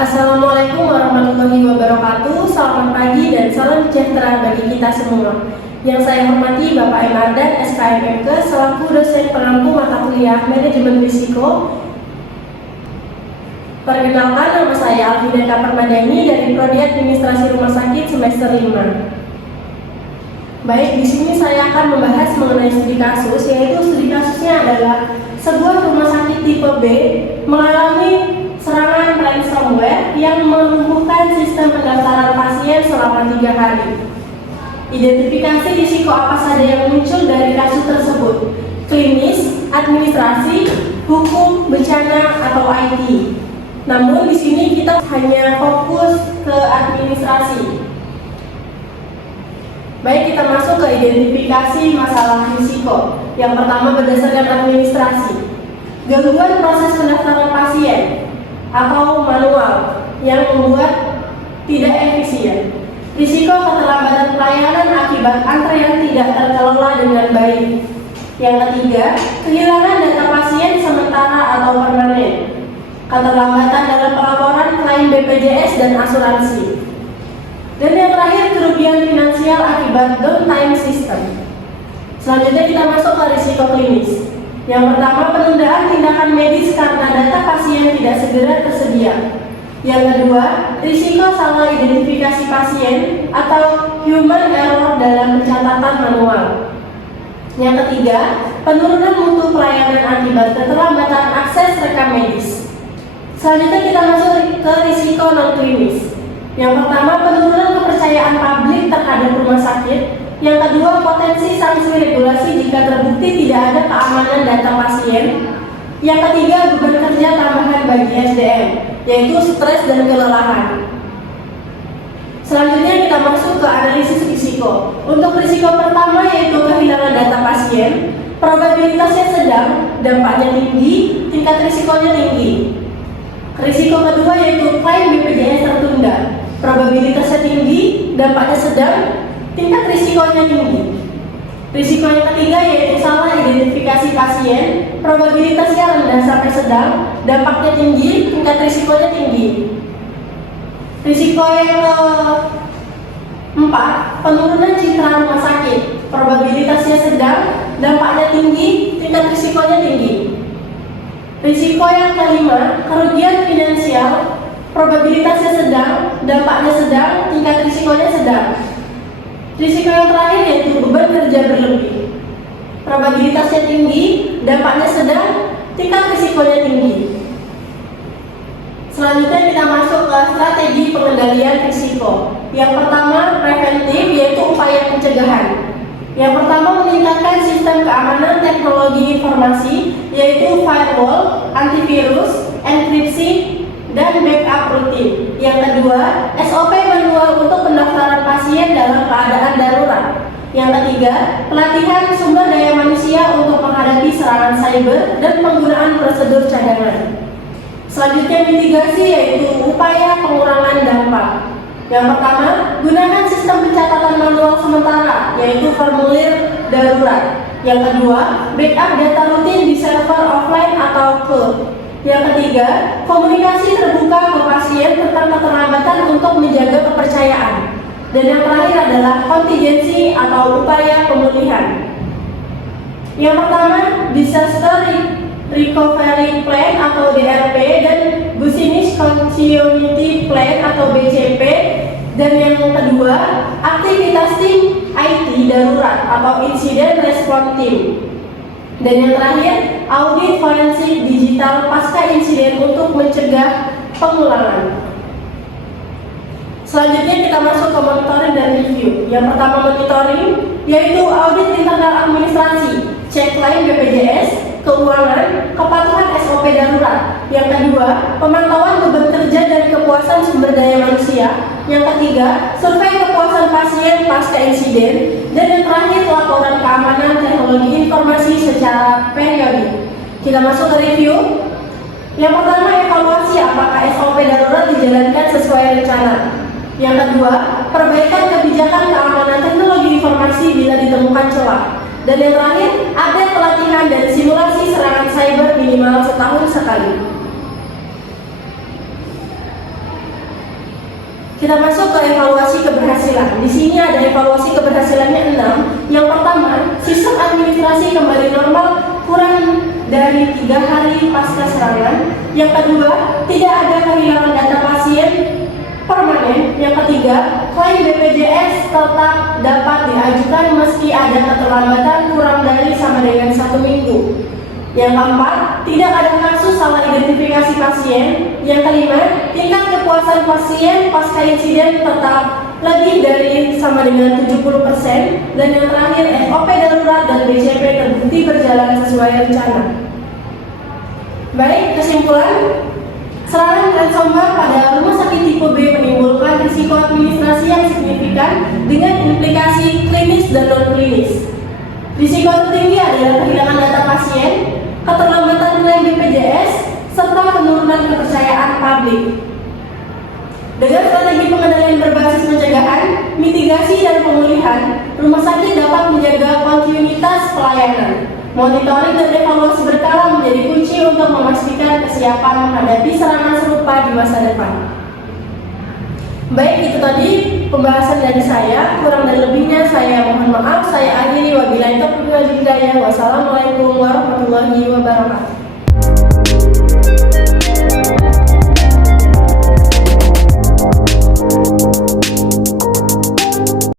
Assalamualaikum warahmatullahi wabarakatuh. Selamat pagi dan salam sejahtera bagi kita semua. Yang saya hormati Bapak M. Ardan, SKMMK, selaku dosen pengampu mata kuliah Manajemen Risiko. Perkenalkan, nama saya Alfida Permadani dari Prodi Administrasi Rumah Sakit semester 5. Baik, di sini saya akan membahas mengenai studi kasus, yaitu studi kasusnya adalah sebuah rumah sakit tipe B mengalami serangan ransomware yang melumpuhkan sistem pendaftaran pasien selama 3 hari. Identifikasi risiko apa saja yang muncul dari kasus tersebut: klinis, administrasi, hukum, bencana, atau IT. Namun di sini kita hanya fokus ke administrasi. Baik, kita masuk ke identifikasi masalah risiko. Yang pertama berdasarkan administrasi. Gangguan proses pendaftaran pasien atau manual yang membuat tidak efisien. Risiko keterlambatan pelayanan akibat antrean tidak terkelola dengan baik. Yang ketiga, kehilangan data pasien sementara atau permanen. Keterlambatan dalam pelaporan klaim BPJS dan asuransi. Dan yang terakhir, kerugian finansial akibat downtime system. Selanjutnya kita masuk ke risiko klinis. Yang pertama, penundaan tindakan medis karena data pasien tidak segera tersedia. Yang kedua, risiko salah identifikasi pasien atau human error dalam pencatatan manual. Yang ketiga, penurunan mutu pelayanan akibat keterlambatan akses rekam medis. Selanjutnya kita masuk ke risiko non-klinis. Yang pertama, penurunan kepercayaan publik terhadap rumah sakit. Yang kedua, potensi sanksi regulasi jika terbukti tidak ada keamanan data pasien. Yang ketiga, beban kerja tambahan bagi SDM, yaitu stres dan kelelahan. Selanjutnya kita masuk ke analisis risiko. Untuk risiko pertama yaitu kehilangan data pasien, probabilitasnya sedang, dampaknya tinggi, tingkat risikonya tinggi. Risiko kedua yaitu klaim BPJS tertunda, probabilitasnya tinggi, dampaknya sedang, tingkat risikonya tinggi. Risiko yang ketiga yaitu salah identifikasi pasien, probabilitasnya rendah sampai sedang, dampaknya tinggi, tingkat risikonya tinggi. Risiko yang keempat, penurunan citra rumah sakit, probabilitasnya sedang, dampaknya tinggi, tingkat risikonya tinggi. Risiko yang kelima, kerugian finansial, probabilitasnya sedang, dampaknya sedang, tingkat risikonya sedang. Risiko yang terakhir yaitu beban kerja berlebih, probabilitasnya tinggi, dampaknya sedang, tingkat risikonya tinggi. Selanjutnya kita masuk ke strategi pengendalian risiko. Yang pertama, preventif, yaitu upaya pencegahan. Yang pertama, meningkatkan sistem keamanan teknologi informasi, yaitu firewall, antivirus, enkripsi, dan backup rutin. Yang kedua, SOP manual untuk pendaftaran pasien dalam keadaan darurat. Yang ketiga, pelatihan sumber daya manusia untuk menghadapi serangan cyber dan penggunaan prosedur cadangan. Selanjutnya, mitigasi, yaitu upaya pengurangan dampak. Yang pertama, gunakan sistem pencatatan manual sementara, yaitu formulir darurat. Yang kedua, backup data rutin di server offline atau cloud. Yang ketiga, komunikasi terbuka ke pasien tentang keterlambatan untuk menjaga kepercayaan. Dan yang terakhir adalah kontingensi atau upaya pemulihan. Yang pertama, disaster recovery plan atau DRP dan business continuity plan atau BCP. Dan yang kedua, aktivitas tim IT darurat atau incident response team. Dan yang terakhir, audit forensik digital pasca insiden untuk mencegah pengulangan. Selanjutnya kita masuk ke monitoring dan review. Yang pertama, monitoring, yaitu audit internal administrasi, cek klaim BPJS, keuangan, kepatuhan SOP darurat. Yang kedua, pemantauan beban kerja dan kepuasan sumber daya manusia. Yang ketiga, survei kepuasan pasien pasca insiden. Dan yang terakhir, laporan keamanan teknologi informasi secara periodik. Kita masuk ke review. Yang pertama, evaluasi apakah SOP darurat dijalankan sesuai rencana. Yang kedua, perbaikan kebijakan keamanan teknologi informasi bila ditemukan celah. Dan yang terakhir, ada pelatihan dan simulasi serangan cyber minimal setahun sekali. Kita masuk ke evaluasi keberhasilan. Di sini ada evaluasi keberhasilannya 6. Yang pertama, sistem administrasi kembali normal kurang dari 3 hari pasca serangan. Yang kedua, tidak ada kehilangan data pasien permanen. Yang ketiga, klaim BPJS tetap dapat diajukan meski ada keterlambatan kurang dari sama dengan 1 minggu. Yang keempat, tidak ada kasus salah identifikasi pasien. Yang kelima, tingkat kepuasan pasien pasca insiden tetap lebih dari sama dengan 70%. Dan yang terakhir, SOP darurat dan BCP terbukti berjalan sesuai rencana. Baik, kesimpulan, serangan ransomware pada rumah sakit tipe B menimbulkan risiko administrasi yang signifikan dengan implikasi klinis dan non-klinis. Risiko tertinggi adalah kehilangan data pasien, keterlambatan klaim BPJS, serta penurunan kepercayaan publik. Dengan strategi pengendalian berbasis pencegahan, mitigasi, dan pemulihan, rumah sakit dapat menjaga kontinuitas pelayanan. Monitoring dan evaluasi berkala menjadi kunci untuk memastikan kesiapan menghadapi serangan serupa di masa depan. Baik, itu tadi pembahasan dari saya. Kurang dan lebihnya saya mohon maaf. Saya akhiri, wabillahi taufiq wal hidayah. Wassalamualaikum warahmatullahi wabarakatuh.